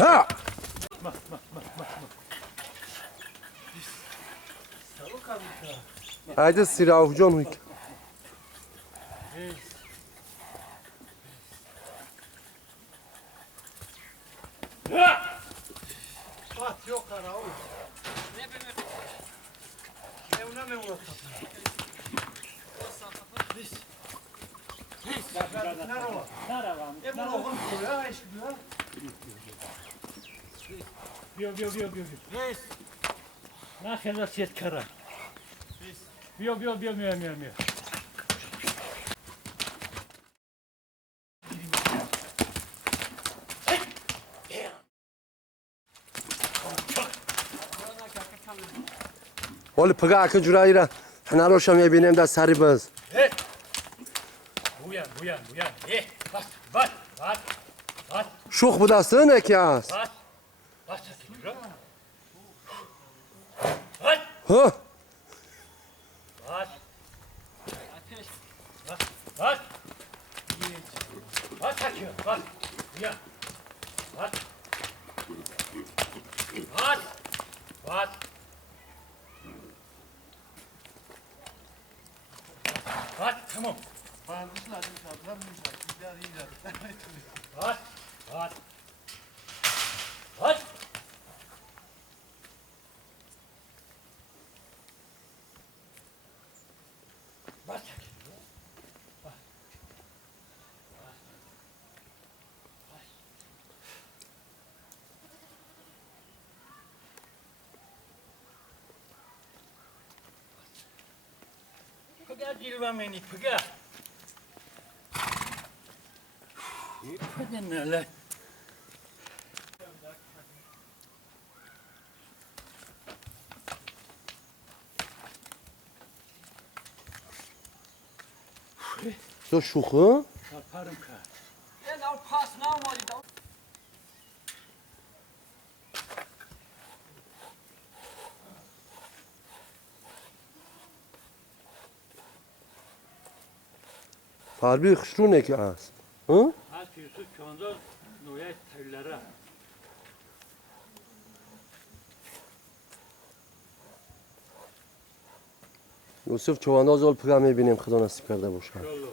ها هذا سيراو جون ويك بیا نه خیلی سیت کرد بیا میا ولی پگاه که جورایی را هنروشم میبینیم در سری باز بویان بس شوخ بودستن یکی است بس ها Tamam. Pagah dilwa meni pagah. Pagah nala. تو شوخه؟ Param ka. Yeah, now pass now, Molly. Don't. Harbi kuşru ne ki az? Hı? Az Yusuf şu anda noya tellere. یوسف چوانداز اول پگاه میبینیم خدا نصیب کرده باشه Yolu.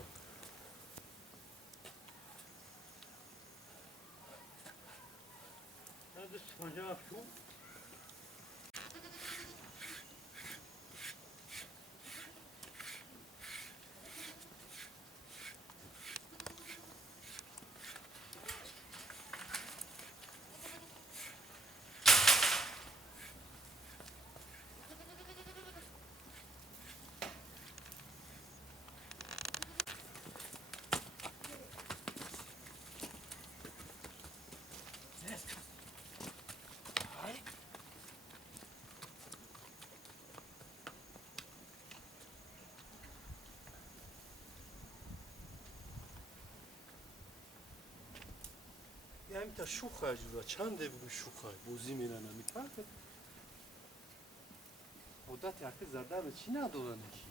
Hadi sıkınca şu. یعنی تا شوخه جورا چنده بگو شوخه بوزی میرنه میکرد عادت یکی زده به چی نداره نشی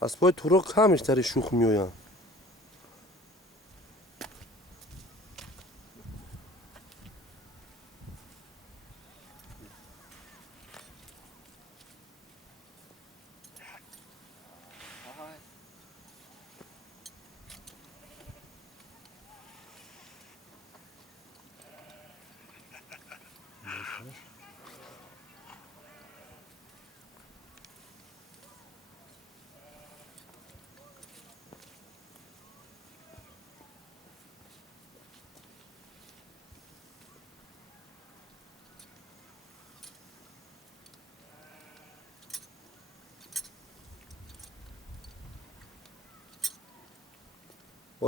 از پای تورق همش تری شوخ میویان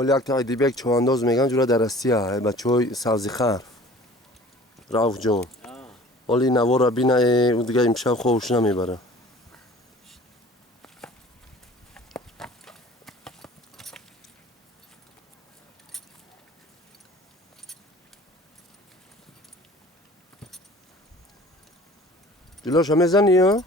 ولی یک تا دیبک چوانداز میگن جورا درستی ها بچه سبزی خر راف جون ولی نوارا بینه او دیگه امشب خوش نمیبره جلوش هم میزنی ها؟